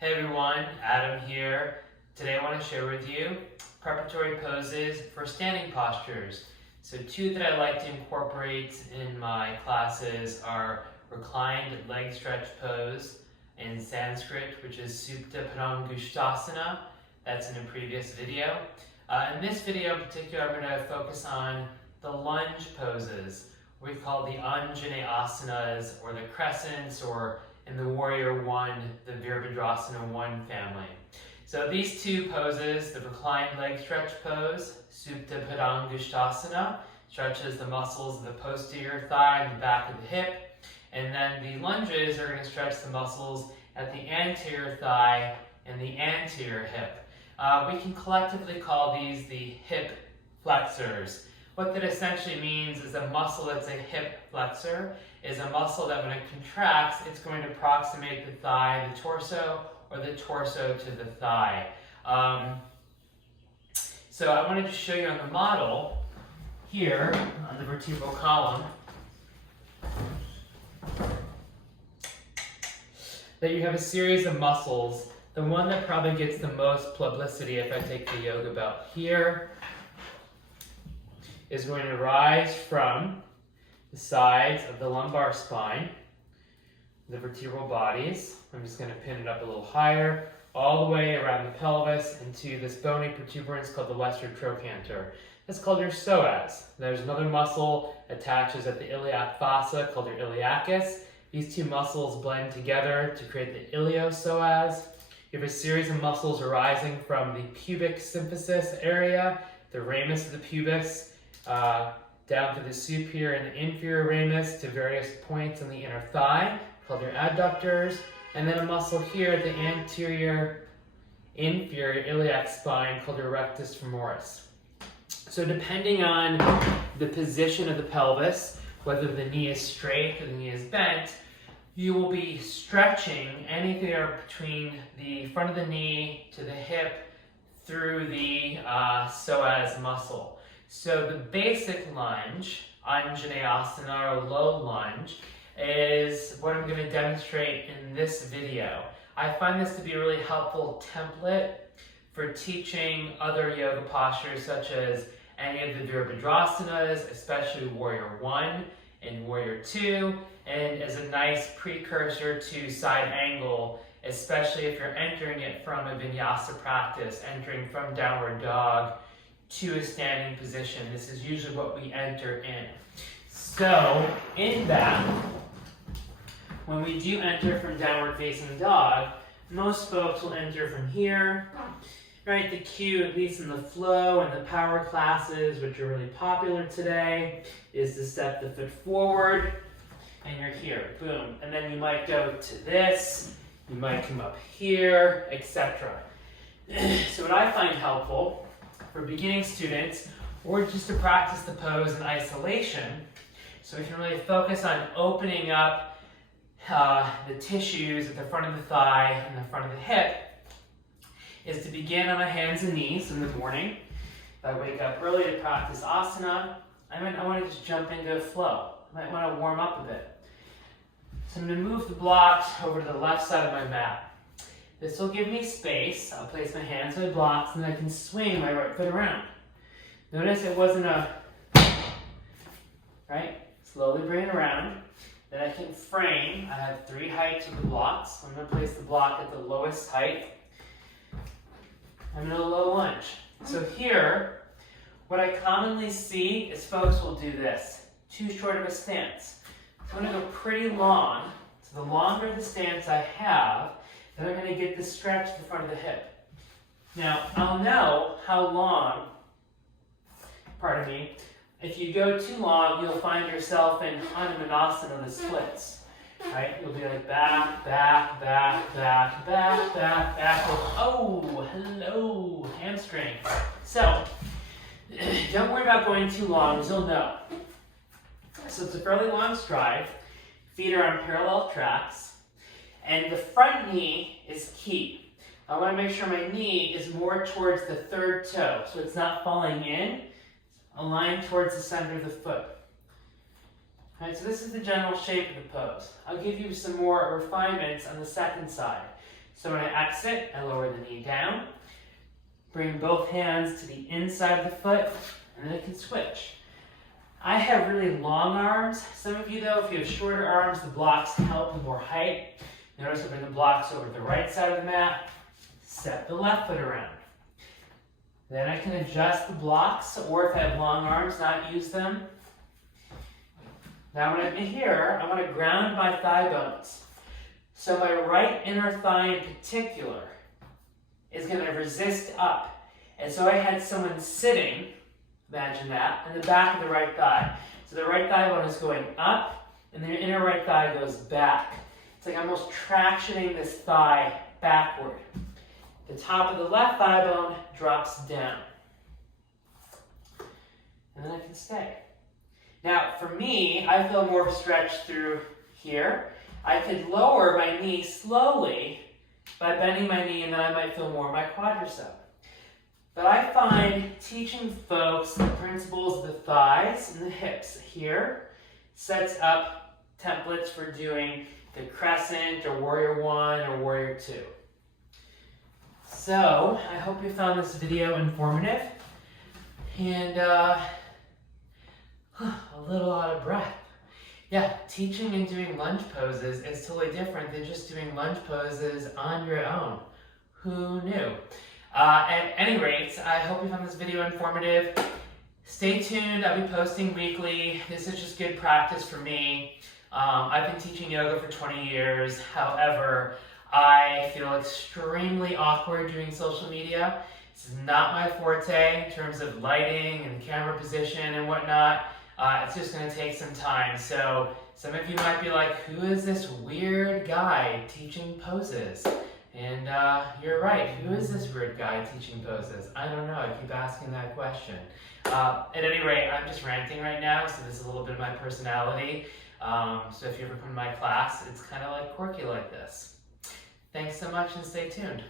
Hey everyone, Adam here. Today I want to share with you preparatory poses for standing postures. So two that I like to incorporate in my classes are reclined leg stretch pose in Sanskrit, which is Supta Padangusthasana. That's in a previous video. In this video in particular, I'm going to focus on the lunge poses. We call the Anjane asanas, or the crescents, or in the Warrior One, the Virabhadrasana 1 family. So these two poses, the reclined leg stretch pose, Supta Padangusthasana, stretches the muscles of the posterior thigh and the back of the hip. And then the lunges are going to stretch the muscles at the anterior thigh and the anterior hip. We can collectively call these the hip flexors. What that essentially means is a muscle that's a hip flexor is a muscle that when it contracts, it's going to approximate the thigh, the torso, or the torso to the thigh. So I wanted to show you on the model here on the vertebral column that you have a series of muscles. The one that probably gets the most publicity, if I take the yoga belt here, is going to rise from the sides of the lumbar spine, the vertebral bodies. I'm just going to pin it up a little higher, all the way around the pelvis into this bony protuberance called the lesser trochanter. That's called your psoas. There's another muscle attaches at the iliac fossa called your iliacus. These two muscles blend together to create the iliopsoas. You have a series of muscles arising from the pubic symphysis area, the ramus of the pubis, down to the superior and the inferior ramus to various points in the inner thigh, called your adductors, and then a muscle here at the anterior inferior iliac spine called your rectus femoris. So depending on the position of the pelvis, whether the knee is straight or the knee is bent, you will be stretching anywhere between the front of the knee to the hip through the psoas muscle. So the basic lunge, Anjane asana or low lunge, is what I'm going to demonstrate in this video. I find this to be a really helpful template for teaching other yoga postures such as any of the Virabhadrasanas, especially Warrior 1 and Warrior 2, and as a nice precursor to side angle, especially if you're entering it from a vinyasa practice, entering from downward dog to a standing position. This is usually what we enter in. So in that, when we do enter from downward facing dog, most folks will enter from here, right? The cue, at least in the flow and the power classes, which are really popular today, is to step the foot forward, and you're here, boom. And then you might go to this, you might come up here, etc. So what I find helpful for beginning students, or just to practice the pose in isolation, so we can really focus on opening up the tissues at the front of the thigh and the front of the hip, is to begin on my hands and knees in the morning. If I wake up early to practice asana, I want to just jump into a flow. I might want to warm up a bit. So I'm going to move the blocks over to the left side of my mat. This will give me space. I'll place my hands on my blocks and I can swing my right foot around. Notice it wasn't a, right? Slowly bring it around. Then I can frame. I have 3 heights of the blocks. I'm going to place the block at the lowest height. I'm in a low lunge. So here, what I commonly see is folks will do this. Too short of a stance. So I'm going to go pretty long. So the longer the stance I have, then I'm going to get the stretch to the front of the hip. Now, I'll know how long, pardon me, if you go too long, you'll find yourself in Hanumanasana, the splits. Right? You'll be like back, back, back, back, back, back, back. Oh, hello, hamstring. So, don't worry about going too long, because you'll know. So it's a fairly long stride. Feet are on parallel tracks. And the front knee is key. I want to make sure my knee is more towards the third toe, so it's not falling in, aligned towards the center of the foot. All right, so this is the general shape of the pose. I'll give you some more refinements on the second side. So when I exit, I lower the knee down, bring both hands to the inside of the foot, and then I can switch. I have really long arms. Some of you though, if you have shorter arms, the blocks help with more height. Notice I bring the blocks over to the right side of the mat, step the left foot around. Then I can adjust the blocks, or if I have long arms, not use them. Now when I'm here, I want to ground my thigh bones. So my right inner thigh in particular is going to resist up. And so I had someone sitting, imagine that, in the back of the right thigh. So the right thigh bone is going up, and the inner right thigh goes back. It's like I'm almost tractioning this thigh backward. The top of the left thigh bone drops down. And then I can stay. Now, for me, I feel more stretch through here. I could lower my knee slowly by bending my knee, and then I might feel more of my quadricep. But I find teaching folks the principles of the thighs and the hips here sets up templates for doing the crescent or warrior one or warrior two. So I hope you found this video informative and a little out of breath. Yeah, teaching and doing lunge poses is totally different than just doing lunge poses on your own. Who knew? At any rate, I hope you found this video informative. Stay tuned, I'll be posting weekly. This is just good practice for me. I've been teaching yoga for 20 years. However, I feel extremely awkward doing social media. This is not my forte in terms of lighting and camera position and whatnot. It's just going to take some time. So some of you might be like, who is this weird guy teaching poses? And you're right, who is this weird guy teaching poses? I don't know, I keep asking that question. At any rate, I'm just ranting right now, so this is a little bit of my personality. So if you ever come to my class, it's kind of like quirky like this. Thanks so much and stay tuned.